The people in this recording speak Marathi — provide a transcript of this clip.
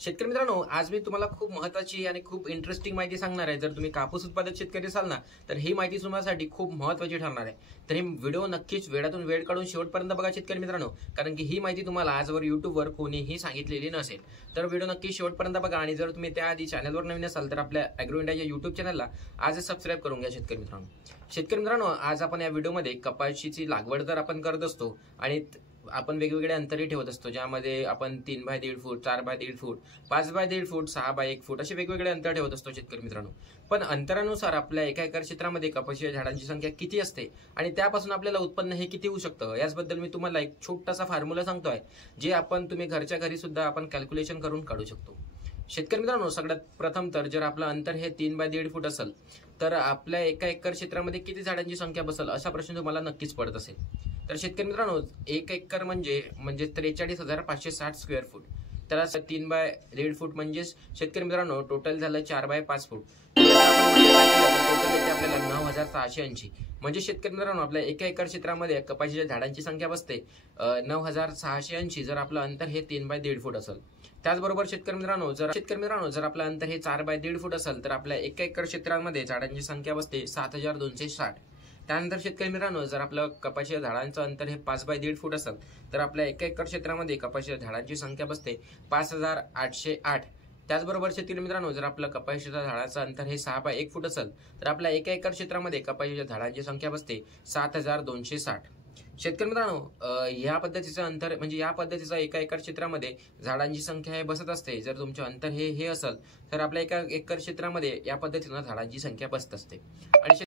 शेतकरी मित्रांनो, आज मी तुम्हाला खूप महत्त्वाची आणि खूप इंटरेस्टिंग माहिती सांगणार आहे। जर तुम्ही कापूस उत्पादक शेतकरी असाल ना, तर ही माहिती तुम्हासाठी खूप महत्त्वाची ठरणार आहे। तर ही व्हिडिओ नक्कीच वेळातून वेळ काढून शेवटपर्यंत बघा शेतकरी मित्रांनो, कारण की ही माहिती तुम्हाला आजवर YouTubeवर कोणीही सांगितलेली नसेल। तर व्हिडिओ नक्की शेवटपर्यंत बघा आणि जर तुम्ही त्याआधी चॅनलवर नवीन असाल तर आपल्या ॲग्रो इंडिया या YouTube चॅनलला आजच सबस्क्राइब करून घ्या शेतकरी मित्रांनो। शेतकरी मित्रांनो, आज आपण या व्हिडिओमध्ये कपाशीची लागवड तर आपण करत असतो आणि आपण वेगवेगळे अंतरे ठेवत असतो, ज्यामध्ये आपण 3 बाय 1.5 फूट, 4 बाय 1.5 फूट, 5 बाय 1.5 फूट, 6 बाय 1 फूट असे वेगवेगळे अंतर ठेवत असतो शेतकरी मित्रांनो। पण अंतरानुसार आपल्या एका एकर क्षेत्रामध्ये कपाशीच्या झाडांची संख्या किती असते आणि त्यापासून आपल्याला उत्पन्न हे किती होऊ शकतं, याबद्दल मी तुम्हाला एक छोटासा फॉर्म्युला सांगतोय, जे तुम्ही घरच्या घरी सुद्धा आपण कॅल्क्युलेशन करून काढू शकतो। शेतकरी मित्रांनो, सगळ्यात प्रथम तर जर आपलं अंतर हे 3 बाय 1.5 फूट असेल तर आपल्या एका एकर क्षेत्रामध्ये किती झाडांची संख्या बसेल असा प्रश्न तुम्हाला नक्कीच पडत असेल। तर शेतकरी मित्रांनो, 1 एकर म्हणजे 43,560 स्क्वेअर फूट, तर 3 बाय 1.5 फूट म्हणजे शेतकरी मित्रांनो टोटल झालं 4 बाय 5 फूट, टोटल येते आपल्याला 9,680। म्हणजे शेतकरी मित्रांनो, आपल्या एका एकर क्षेत्रामध्ये कपाशीच्या झाडांची संख्या बसते 9,680 जर आपलं अंतर हे 3 बाय 1.5 फूट असेल। त्याचबरोबर शेतकरी मित्रांनो, जर आपलं अंतर हे 4 बाय 1.5 फूट असेल तर आपल्या एका एकर क्षेत्रामध्ये झाडांची संख्या बसते 7,260। त्यानंतर शेतकरी मित्रांनो, जर आपलं कपाशीच्या झाडांचं अंतर हे 5 बाय 1.5 फूट असेल तर आपल्या एका एकर क्षेत्रामध्ये कपाशीच्या झाडांची संख्या बसते 5,808। त्याचबरोबर शेतकरी मित्रांनो, जर आपलं कपाशीच्या झाडाचं अंतर हे 6 बाय 1 फूट असेल तर आपल्या एका एकर क्षेत्रामध्ये कपाशीच्या झाडांची संख्या बसते 7,260। शेतकरी मित्रांनो, या पद्धतीचं अंतर म्हणजे या पद्धतीचं एका एकर क्षेत्रामध्ये झाडांची संख्या हे बसत असते। जर तुमचे अंतर हे असेल तर आपल्या एका एकर क्षेत्रामध्ये या पद्धतीनं झाडांची संख्या बसत असते। आणि